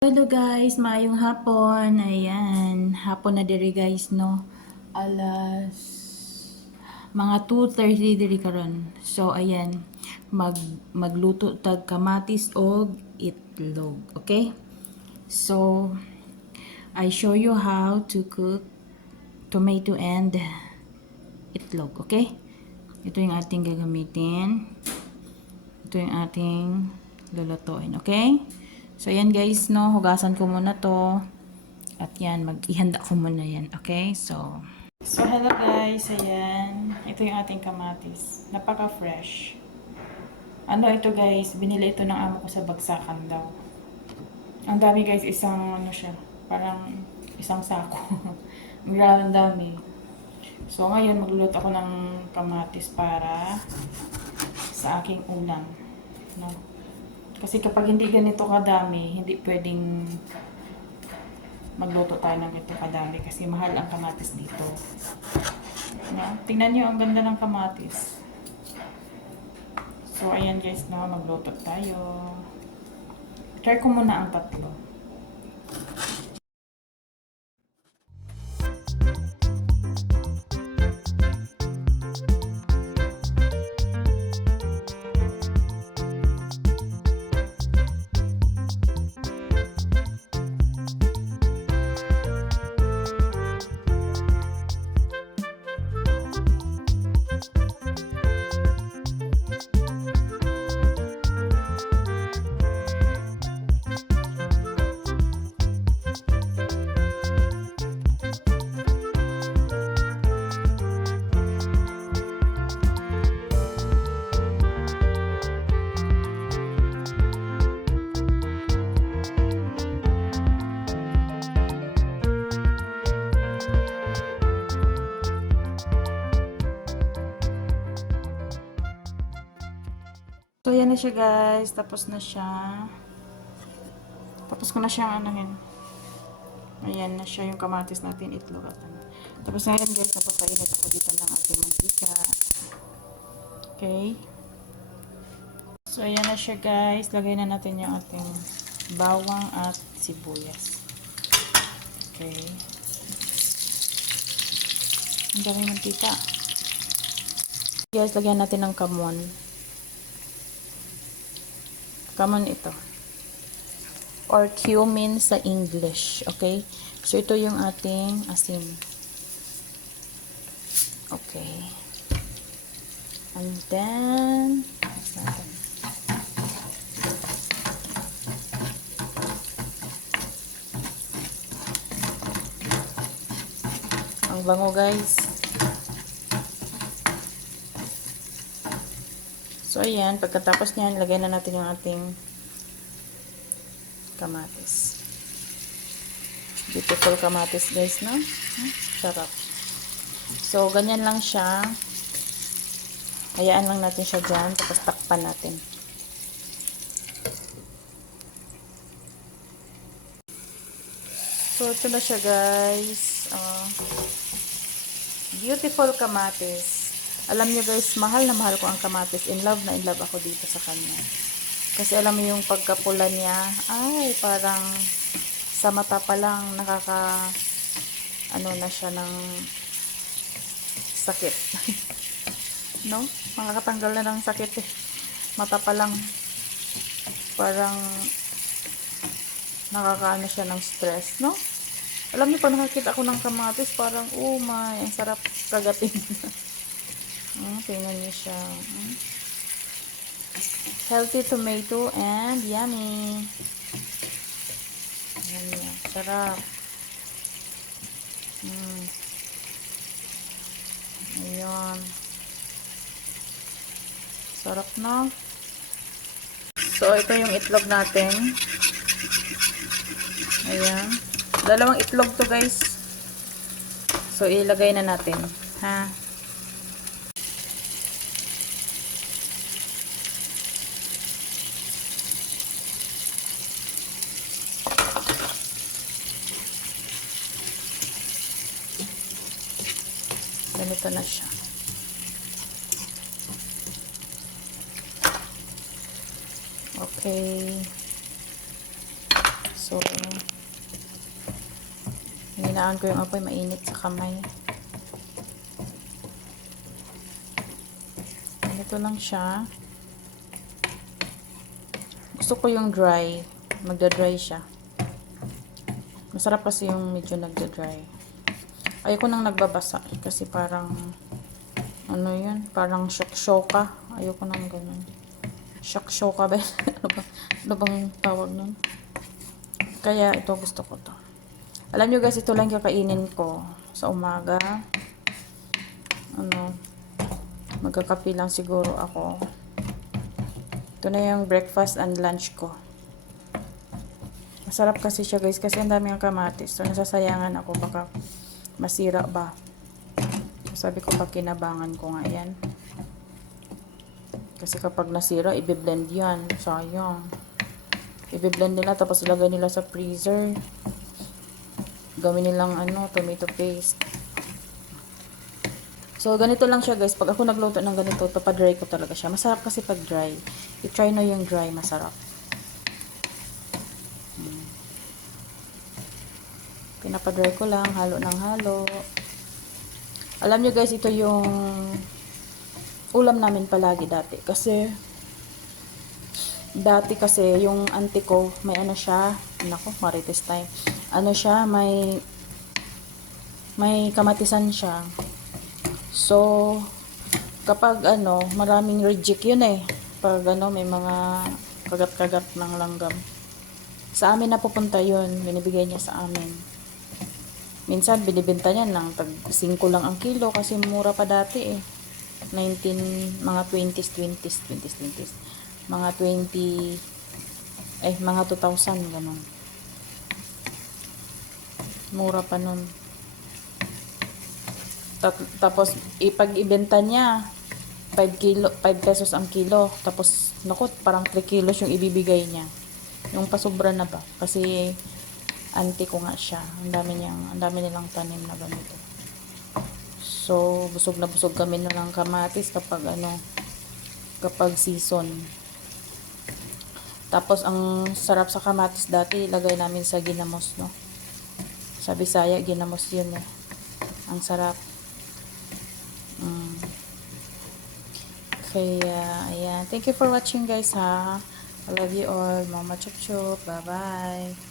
Hello guys, maayong hapon. Ayan, hapon na diri guys, no. Alas mga 2:30 diri karon. So ayan, magluto tag kamatis og itlog, okay? So I show you how to cook tomato and itlog, okay? Ito yung ating gagamitin. Ito yung ating lulutuin, okay? So, yan guys, no, hugasan ko muna to. At yan, ihanda ko muna yan, okay? So, hello guys, ayan. Ito yung ating kamatis. Napaka-fresh. Ano ito guys, binili ito ng amo ko sa bagsakan daw. Ang dami guys, isang ano siya, parang isang sako. Grabe ang dami. So, ngayon, magluluto ako ng kamatis para sa aking ulam. No? Kasi kapag hindi ganito kadami, hindi pwedeng magluto tayo ng ganito kadami kasi mahal ang kamatis dito. No? Tingnan nyo, ang ganda ng kamatis. So, ayan guys, no, magluto tayo. Try ko muna ang tatlo. So, yan na siya guys. Tapos na siya. Tapos ko na siyang anahin. Ayan na siya yung kamatis natin, itlog at ano. Tapos ngayon guys, napapainit ako dito ng ating mantika. Okay. So, ayan na siya guys. Lagay na natin yung ating bawang at sibuyas. Okay. Ang dami mantika. Guys, lagyan natin ng kamon. Kamon ito. Or cumin sa English. Okay? So, ito yung ating asin. Okay. And then, natin. Ang bango guys. So, ayan. Pagkatapos niyan, lagay na natin yung ating kamatis. Beautiful kamatis guys, no? Sarap. So, ganyan lang siya. Hayaan lang natin siya dyan. Tapos takpan natin. So, ito na siya guys. Beautiful kamatis. Alam niyo guys, mahal na mahal ko ang kamatis. In love na in love ako dito sa kanya. Kasi alam mo yung pagkapula niya, ay parang sa mata pa lang ano na siya ng sakit. No? Makakatanggal na ng sakit eh. Mata pa lang parang nakakaano siya ng stress, no? Alam niyo, pag nakakita ako ng kamatis, parang, oh my, ang sarap kagatin. Tingnan niyo siya. Healthy tomato and yummy. Ayan niya. Sarap. Ayan. Sarap na. So, ito yung itlog natin. Ayan. Dalawang itlog to guys. So, ilagay na natin. Ha? Ganito na siya. Okay. So, hinaan ko yung apoy, mainit sa kamay. Ganito lang siya. Gusto ko yung dry. Magda-dry siya. Masarap kasi yung medyo nagda-dry. Ayoko nang nagbabasa kasi parang ano yun, parang shock-shoka. Ayoko nang ganun. Shock-shoka ba? Ano bang tawag nun? Kaya ito gusto ko to. Alam nyo guys, ito lang kakainin ko sa umaga. Ano, magkakape lang siguro ako. Ito na yung breakfast and lunch ko. Masarap kasi siya guys kasi ang daming kamatis. So nasasayangan ako baka masira ba. Sabi ko pakinabangan ko nga yan. Kasi kapag nasira, i-blend yan. Sayang. I-blend nila tapos ilagay nila sa freezer. Gawin nilang tomato paste. So, ganito lang siya guys. Pag ako nagluto ng ganito, papadry ko talaga siya. Masarap kasi pag dry. I-try na yung dry, masarap. Pinapadry ko lang, halo ng halo. Alam nyo guys, ito yung ulam namin palagi dati. Dati kasi yung auntie ko, may ano siya, nako, marites tayo. Ano siya, may kamatisan siya. So, kapag maraming reject yun eh. Pag may mga kagat-kagat ng langgam. Sa amin napupunta yun, binibigay niya sa amin. Minsan, binibenta niya ng tag 5 lang ang kilo kasi mura pa dati eh. Mga 20s. Mga 2000, ganun. Mura pa nun. Tapos, ipag-ibenta niya, 5 pesos ang kilo. Tapos, naku, parang 3 kilos yung ibibigay niya. Yung pasobra na ba? Kasi, auntie ko nga siya. Ang dami nilang tanim na ganito. So, busog na busog kami na ng kamatis kapag season. Tapos, ang sarap sa kamatis dati, ilagay namin sa ginamos, no? Sa Bisaya, ginamos yun eh. Ang sarap. Kaya, ayan. Thank you for watching guys ha. I love you all. Mama Chup Chup. Bye-bye.